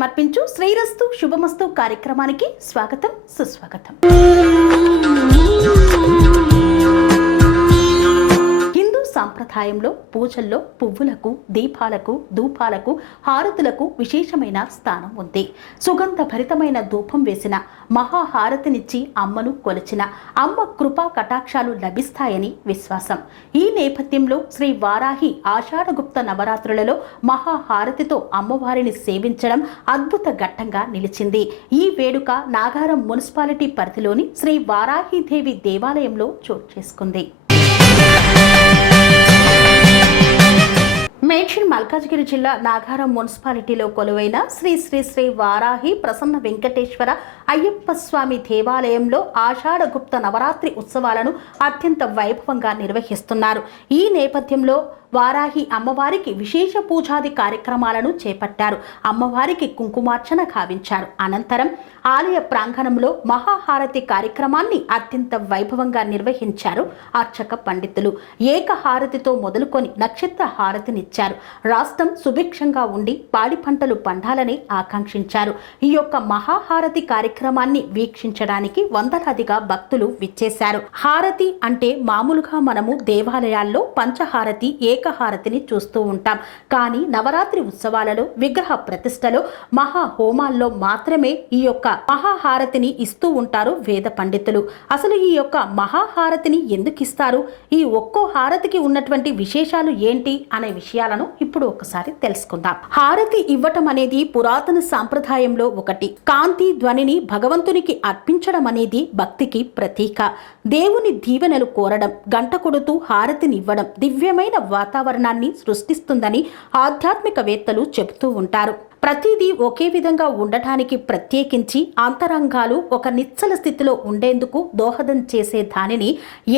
సమర్పించు శ్రీరస్తు శుభమస్తు కార్యక్రమానికి స్వాగతం సుస్వాగతం. సాంప్రదాయంలో పూజల్లో పువ్వులకు, దీపాలకు, ధూపాలకు, హారతులకు విశేషమైన స్థానం ఉంది. సుగంధ భరితమైన ధూపం వేసిన, మహాహారతినిచ్చి అమ్మను కొలిచిన అమ్మ కృపా కటాక్షాలు లభిస్తాయని విశ్వాసం. ఈ నేపథ్యంలో శ్రీ వారాహి ఆషాఢగుప్త నవరాత్రులలో మహాహారతితో అమ్మవారిని సేవించడం అద్భుత ఘట్టంగా నిలిచింది. ఈ వేడుక నాగారం మున్సిపాలిటీ పరిధిలోని శ్రీ వారాహిదేవి దేవాలయంలో చోటు చేసుకుంది. మేడ్చల్ మల్కాజ్గిరి జిల్లా నాగారం మున్సిపాలిటీలో కొలువైన శ్రీ శ్రీ శ్రీ వారాహి ప్రసన్న వెంకటేశ్వర అయ్యప్ప స్వామి దేవాలయంలో ఆషాఢగుప్త నవరాత్రి ఉత్సవాలను అత్యంత వైభవంగా నిర్వహిస్తున్నారు. ఈ నేపథ్యంలో వారాహి అమ్మవారికి విశేష పూజాది కార్యక్రమాలను చేపట్టారు. అమ్మవారికి కుంకుమార్చన గావించారు. అనంతరం ఆలయ ప్రాంగణంలో మహాహారతి కార్యక్రమాన్ని అత్యంత వైభవంగా నిర్వహించారు అర్చక పండితులు. ఏకహారతితో మొదలుకొని నక్షత్ర హారతినిచ్చారు. రాష్ట్రం సుభిక్షంగా ఉండి పాడి పంటలు పండాలని ఆకాంక్షించారు. ఈ యొక్క మహాహారతి కార్యక్రమాన్ని వీక్షించడానికి వందలాదిగా భక్తులు విచ్చేశారు. హారతి అంటే మామూలుగా మనము దేవాలయాల్లో పంచహారతి, ఏకహారతిని చూస్తూ ఉంటాం. కానీ నవరాత్రి ఉత్సవాలలో, విగ్రహ ప్రతిష్టలో, మహా హోమాల్లో మాత్రమే ఈ యొక్క మహాహారతిని ఇస్తూ ఉంటారు వేద పండితులు. అసలు ఈ యొక్క మహాహారతిని ఎందుకు ఇస్తారు, ఈ ఒక్కో హారతికి ఉన్నటువంటి విశేషాలు ఏంటి అనే విషయాలను ఇప్పుడు ఒకసారి తెలుసుకుందాం. హారతి ఇవ్వటం అనేది పురాతన సాంప్రదాయంలో ఒకటి. కాంతి ధ్వనిని భగవంతునికి అర్పించడం అనేది భక్తికి ప్రతీక. దేవుని దీవెనలు కోరడం, గంట కొడుతూ హారతినివ్వడం దివ్యమైన వాతావరణాన్ని సృష్టిస్తుందని ఆధ్యాత్మికవేత్తలు చెబుతూ ఉంటారు. ప్రతిదీ ఒకే విధంగా ఉండటానికి ప్రత్యేకించి అంతరంగాలు ఒక నిశ్చల స్థితిలో ఉండేందుకు దోహదం చేసే దానిని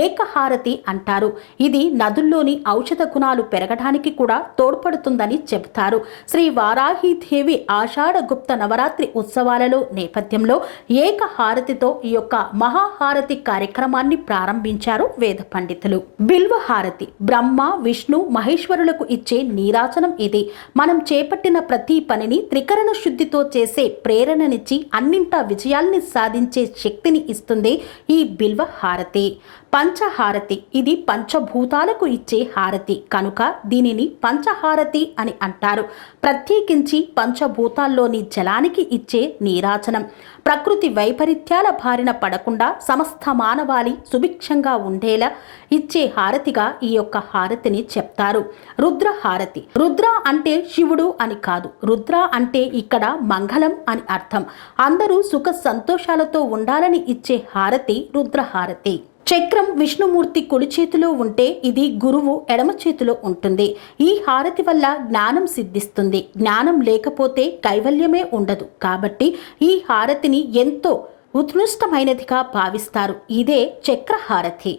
ఏకహారతి అంటారు. ఇది నదుల్లోని ఔషధ గుణాలు పెరగడానికి కూడా తోడ్పడుతుందని చెబుతారు. శ్రీ వారాహిదేవి ఆషాఢగుప్త నవరాత్రి ఉత్సవాలలో నేపథ్యంలో ఏకహారతితో ఈ యొక్క మహాహారతి కార్యక్రమాన్ని ప్రారంభించారు వేద పండితులు. బిల్వహారతి బ్రహ్మ, విష్ణు, మహేశ్వరులకు ఇచ్చే నీరాజనం ఇది. మనం చేపట్టిన ప్రతి పనిని త్రికరణ శుద్ధితో చేసే ప్రేరణనిచ్చి అన్నింటా విజయాల్ని సాధించే శక్తిని ఇస్తుంది ఈ బిల్వ హారతి. పంచహారతి ఇది పంచభూతాలకు ఇచ్చే హారతి కనుక దీనిని పంచహారతి అని అంటారు. ప్రత్యేకించి పంచభూతాల్లోని జలానికి ఇచ్చే నీరాజనం. ప్రకృతి వైపరీత్యాల బారిన పడకుండా సమస్త మానవాళి సుభిక్షంగా ఉండేలా ఇచ్చే హారతిగా ఈ యొక్క హారతిని చెప్తారు. రుద్రహారతి. రుద్ర అంటే శివుడు అని కాదు. రుద్ర అంటే ఇక్కడ మంగళం అని అర్థం. అందరూ సుఖ సంతోషాలతో ఉండాలని ఇచ్చే హారతి రుద్రహారతి. చక్రం విష్ణుమూర్తి కుడి చేతిలో ఉంటే ఇది గురువు ఎడమ చేతిలో ఉంటుంది. ఈ హారతి వల్ల జ్ఞానం సిద్ధిస్తుంది. జ్ఞానం లేకపోతే కైవల్యమే ఉండదు. కాబట్టి ఈ హారతిని ఎంతో ఉత్కృష్టమైనదిగా భావిస్తారు. ఇదే చక్రహారతి.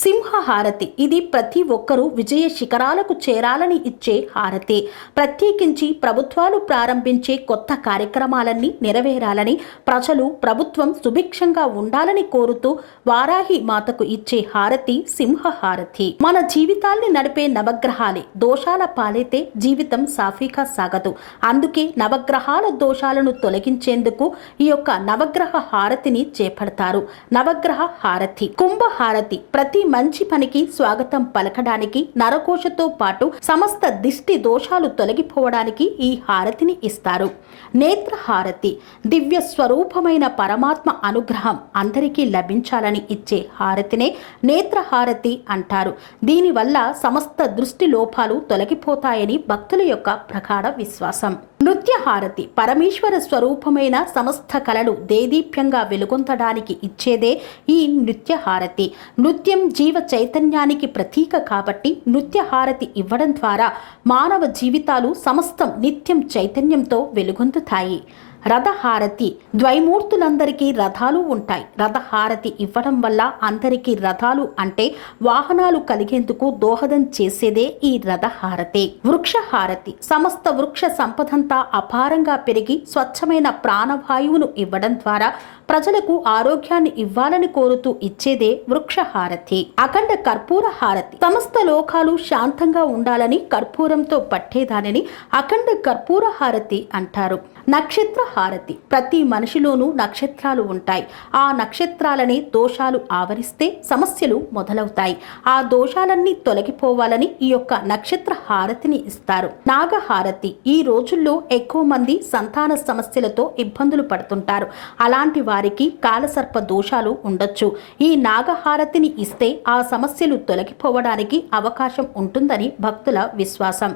సింహహారతి ఇది ప్రతి ఒక్కరూ విజయ శిఖరాలకు చేరాలని ఇచ్చే హారతి. ప్రత్యేకించి ప్రభుత్వాలు ప్రారంభించే కొత్త కార్యక్రమాలన్నీ నెరవేరాలని, ప్రజలు ప్రభుత్వం సుభిక్షంగా ఉండాలని కోరుతూ వారాహి మాతకు ఇచ్చే హారతి సింహహారతి. మన జీవితాల్ని నడిపే నవగ్రహాలే. దోషాల పాలైతే జీవితం సాఫీగా సాగదు. అందుకే నవగ్రహాల దోషాలను తొలగించేందుకు ఈ యొక్క నవగ్రహ హారతిని చేపడతారు. నవగ్రహ హారతి. కుంభహారతి ప్రతి మంచి పనికి స్వాగతం పలకడానికి, నరకోశతో పాటు సమస్త దిష్టి దోషాలు తొలగిపోవడానికి ఈ హారతిని ఇస్తారు. నేత్రహారతి దివ్య స్వరూపమైన పరమాత్మ అనుగ్రహం అందరికీ లభించాలని ఇచ్చే హారతినే నేత్రహారతి అంటారు. దీనివల్ల సమస్త దృష్టి లోపాలు తొలగిపోతాయని భక్తుల యొక్క ప్రగాఢ విశ్వాసం. నృత్యహారతి పరమేశ్వర స్వరూపమైన సమస్త కళలు దేదీప్యంగా వెలుగొందడానికి ఇచ్చేదే ఈ నృత్యహారతి. నృత్యం జీవ చైతన్యానికి ప్రతీక కాబట్టి నృత్యహారతి ఇవ్వడం ద్వారా మానవ జీవితాలు సమస్తం నిత్యం చైతన్యంతో వెలుగొందుతాయి. రథహారతి ద్వైమూర్తులందరికీ రథాలు ఉంటాయి. రథహారతి ఇవ్వడం వల్ల అందరికీ రథాలు అంటే వాహనాలు కలిగేందుకు దోహదం చేసేదే ఈ రథహారతి. వృక్షహారతి సమస్త వృక్ష సంపదంతా అపారంగా పెరిగి స్వచ్ఛమైన ప్రాణవాయువును ఇవ్వడం ద్వారా ప్రజలకు ఆరోగ్యాన్ని ఇవ్వాలని కోరుతూ ఇచ్చేదే వృక్షహారతి. అఖండ కర్పూర హారతి సమస్త లోకాలు శాంతంగా ఉండాలని కర్పూరంతో పట్టేదానిని అఖండ కర్పూర హారతి అంటారు. నక్షత్ర హారతి ప్రతి మనిషిలోనూ నక్షత్రాలు ఉంటాయి. ఆ నక్షత్రాలని దోషాలు ఆవరిస్తే సమస్యలు మొదలవుతాయి. ఆ దోషాలన్నీ తొలగిపోవాలని ఈ యొక్క నక్షత్ర హారతిని ఇస్తారు. నాగహారతి ఈ రోజుల్లో ఎక్కువ మంది సంతాన సమస్యలతో ఇబ్బందులు పడుతుంటారు. అలాంటి వారికి కాలసర్ప దోషాలు ఉండొచ్చు. ఈ నాగహారతిని ఇస్తే ఆ సమస్యలు తొలగిపోవడానికి అవకాశం ఉంటుందని భక్తుల విశ్వాసం.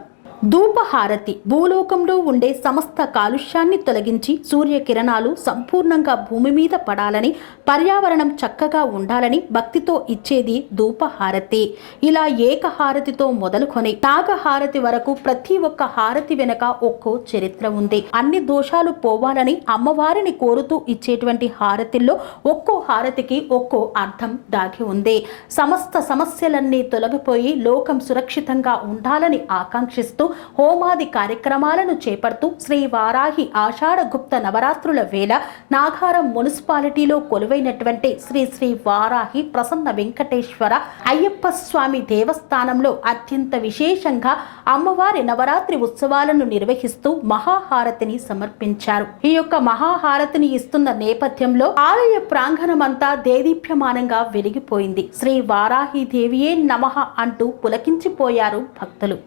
ధూపహారతి భూలోకంలో ఉండే సమస్త కాలుష్యాన్ని తొలగించి సూర్యకిరణాలు సంపూర్ణంగా భూమి మీద పడాలని, పర్యావరణం చక్కగా ఉండాలని భక్తితో ఇచ్చేది ధూపహారతి. ఇలా ఏకహారతితో మొదలుకొని నాగహారతి వరకు ప్రతి ఒక్క హారతి వెనుక ఒక్కో చరిత్ర ఉంది. అన్ని దోషాలు పోవాలని అమ్మవారిని కోరుతూ ఇచ్చేటువంటి హారతిల్లో ఒక్కో హారతికి ఒక్కో అర్థం దాగి ఉంది. సమస్త సమస్యలన్నీ తొలగిపోయి లోకం సురక్షితంగా ఉండాలని ఆకాంక్షిస్తూ హోమాది కార్యక్రమాలను చేపడుతూ శ్రీ వారాహి ఆషాఢ గుప్త నవరాత్రుల వేళ నాగారం మున్సిపాలిటీలో కొలువైనటువంటి శ్రీ శ్రీ వారాహి ప్రసన్న వెంకటేశ్వర అయ్యప్ప స్వామి దేవస్థానంలో అత్యంత విశేషంగా అమ్మవారి నవరాత్రి ఉత్సవాలను నిర్వహిస్తూ మహాహారతిని సమర్పించారు. ఈ యొక్క మహాహారతిని ఇస్తున్న నేపథ్యంలో ఆలయ ప్రాంగణమంతా దేదీప్యమానంగా వెలిగిపోయింది. శ్రీ వారాహి దేవియే నమః అంటూ పులకించిపోయారు భక్తులు.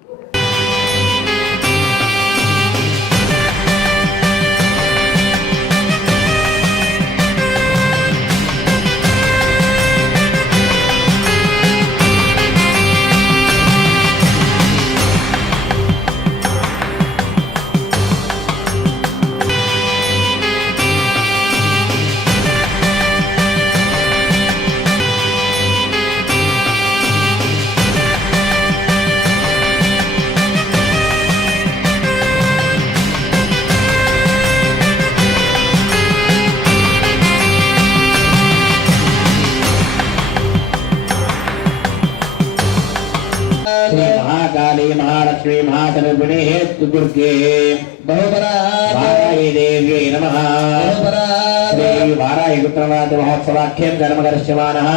महालक्ष्मी महातनुगुणे दुर्गे वाराही देव्यै नमः। श्री वाराही गुप्तनवरात्र महोत्सवाख्यं जन्मकरिष्यमाणः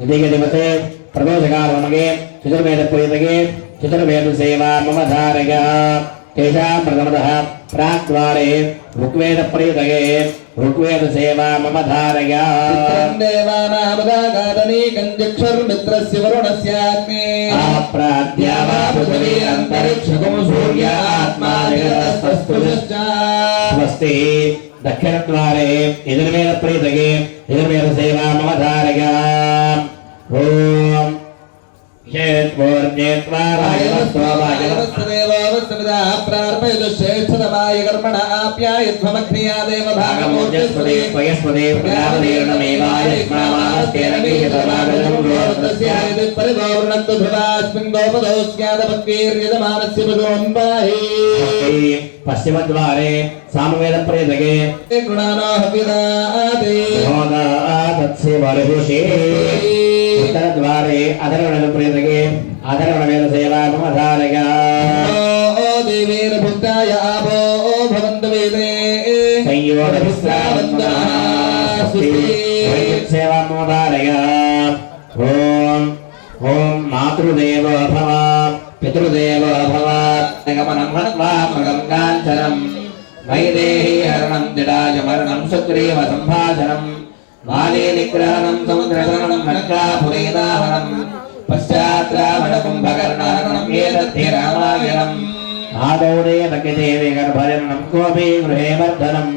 द्वितीय दिवसे प्रदोषकालमगे चतुर्वेदपुरीतगे चतुर्वेदसेवा मम धारयः तेषां प्रथमतः प्राक्द्वारे ऋग्वेदप्रीतगे ऋग्वेदसेवा मम धारयः देवानामदागादनीकञ्जक्षुर्मित्रस्य वरुणस्याग्ने प्राद्यावा पृथिवी अन्तरिक्षगो सूर्यात्मानिरस्तस्तुश्च स्वस्ति दक्षिणद्वारे यजुर्वेदप्रीतगे यजुर्वेदसेवा मम धारयः ॐ प्रार्पयुश्रेष्ठतमाय कर्मण आप्यायध्वमग्निया देव भागमोजस्पदे स्वयस्पदे परिभवृणत्वभ्रवास्मिन् गोपदोस्यादपत्वीर्यजमानस्य भगवन्बाहि पश्चिमद्वारे सामवेदप्रेतगे गृणानो हविदादे तत्सेवलहुषे उत्तरद्वारे अधर्वणप्रेतगे अधर्वणवेदसेवा मम धारयः देवेन भुक्ताय आपो भवन्तु वेदे संयोगविश्रावन्तः सेवा मम धारयः ॐ मातृदेवो भव पितृदेवो भव गमनं हत्वा मगं काञ्चनं वैदेही हरणं जटायुमरणं सुग्रीव सम्भाषणं बाले निग्रहणं समुद्रतरणं लङ्कापुरीदाहरणं पश्चात्रावणकुम्भकर्णहरणं एतद्धि रामायणम् आदौ देवकिदेवी गर्भजननं कोऽपि गृहे वर्धनं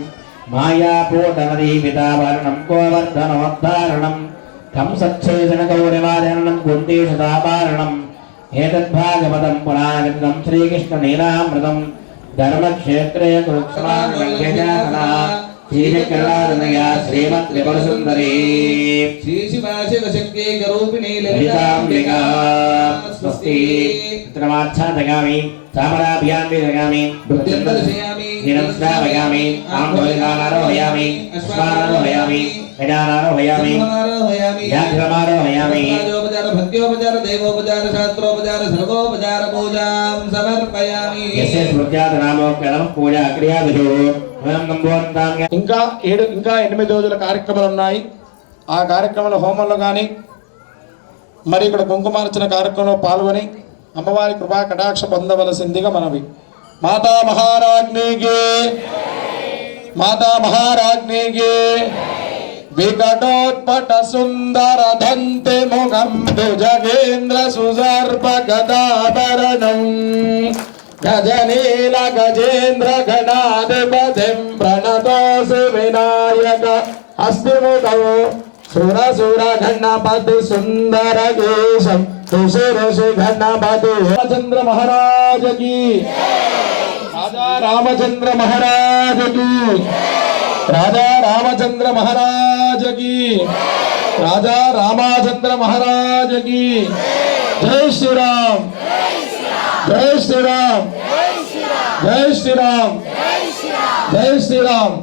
मायापूतनदीपितावरणं को वर्धनोद्धारणं कंसच्छेदनगौरवादनं कुन्तीशतापारणम् एतद्भागवतं पुराणं श्रीकृष्णलीलामृतं धर्मक्षेत्रे कुरुक्षमानगण्यजातनः श्रीचक्रराजनया श्रीमत्त्रिपुरसुन्दरी श्रीशिवाशिवशक्ति करूपिणी ललिताम्बिका स्वस्ति चित्रमाच्छादगामि चामराभ्यां विदगामि वृद्धिं दर्शयामि नीरं श्रावयामि आम्बोलिकानारोहयामि अस्मानारोहयामि गजानारोहयामि यात्रमारोहयामि राजोपचार भक्त्योपचार देवोपचार शास्त्रोपचार सर्वोपचार पूजां समर्पयामि यस्य स्मृत्यातनामोक्तम पूजा क्रियाविधो वयं नम्बोन्तां ఇంకా 8 రోజుల కార్యక్రమాలు ఉన్నాయి. ఆ కార్యక్రమాల హోమంలో కానీ మరి ఇక్కడ కుంకుమార్చన కార్యక్రమంలో పాల్గొని అమ్మవారి కృపా కటాక్ష పొందవలసిందిగా మనవి. మాతా మహారాజ్ఞికి వికటోత్పట సుందర దంతే ముఖం భుజగేంద్ర సుసర్ప గదాభరణం గజనీల గజేంద్ర గణాధిపతిం ప్రణతోసి వినాయక హస్తిముఖం సురసుర గణపతి సుందర కేశం ఋషి ఋషి గణపతి రామచంద్ర మహారాజ్ కి రాజా రామచంద్ర మహారాజ్ కి రాజా రామచంద్ర మహారాజ్ కి రాజా రామచంద్ర మహారాజ్ కి జై శ్రీరామ్ జై శ్రీరామ్ జై శ్రీరామ్ జై శ్రీరామ్.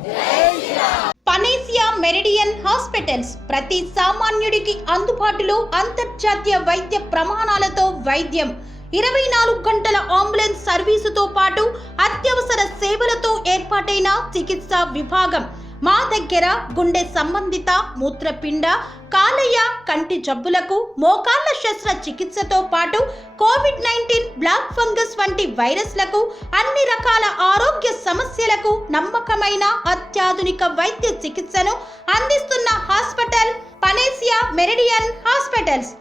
పనేసియా మెరిడియన్ హాస్పిటల్స్ ప్రతి సామాన్యుడికి అందుబాటులో అంతర్జాతీయ వైద్య ప్రమాణాలతో వైద్యం, 24 గంటల అంబులెన్స్ సర్వీసుతో పాటు అత్యవసర సేవలతో ఏర్పాటైన చికిత్సా విభాగం. మా దగ్గర గుండె సంబంధిత, మూత్రపిండ, కాలేయ, కంటి జబ్బులకు, మోకాళ్ల శస్త్ర చికిత్సతో పాటు కోవిడ్-19, బ్లాక్ ఫంగస్ వంటి వైరస్లకు, అన్ని రకాల ఆరోగ్య సమస్యలకు నమ్మకమైన అత్యాధునిక వైద్య చికిత్సను అందిస్తున్న హాస్పిటల్ పనేసియా మెరిడియన్ హాస్పిటల్స్.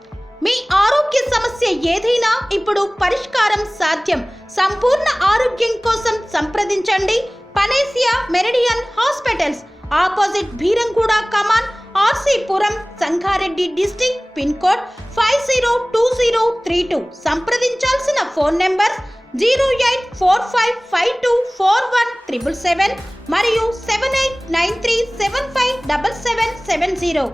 మీ ఆరోగ్య సమస్య ఏదైనా ఇప్పుడు పరిష్కారం సాధ్యం. సంపూర్ణ ఆరోగ్యం కోసం సంప్రదించండి Panacea Meridian hospitals. Opposite Bheeramguda కమాన్, RC Puram, Sangareddy district. Pin code 502032. సంప్రదించాల్సిన ఫోన్ నెంబర్ 0845524177 మరియు 7893757770.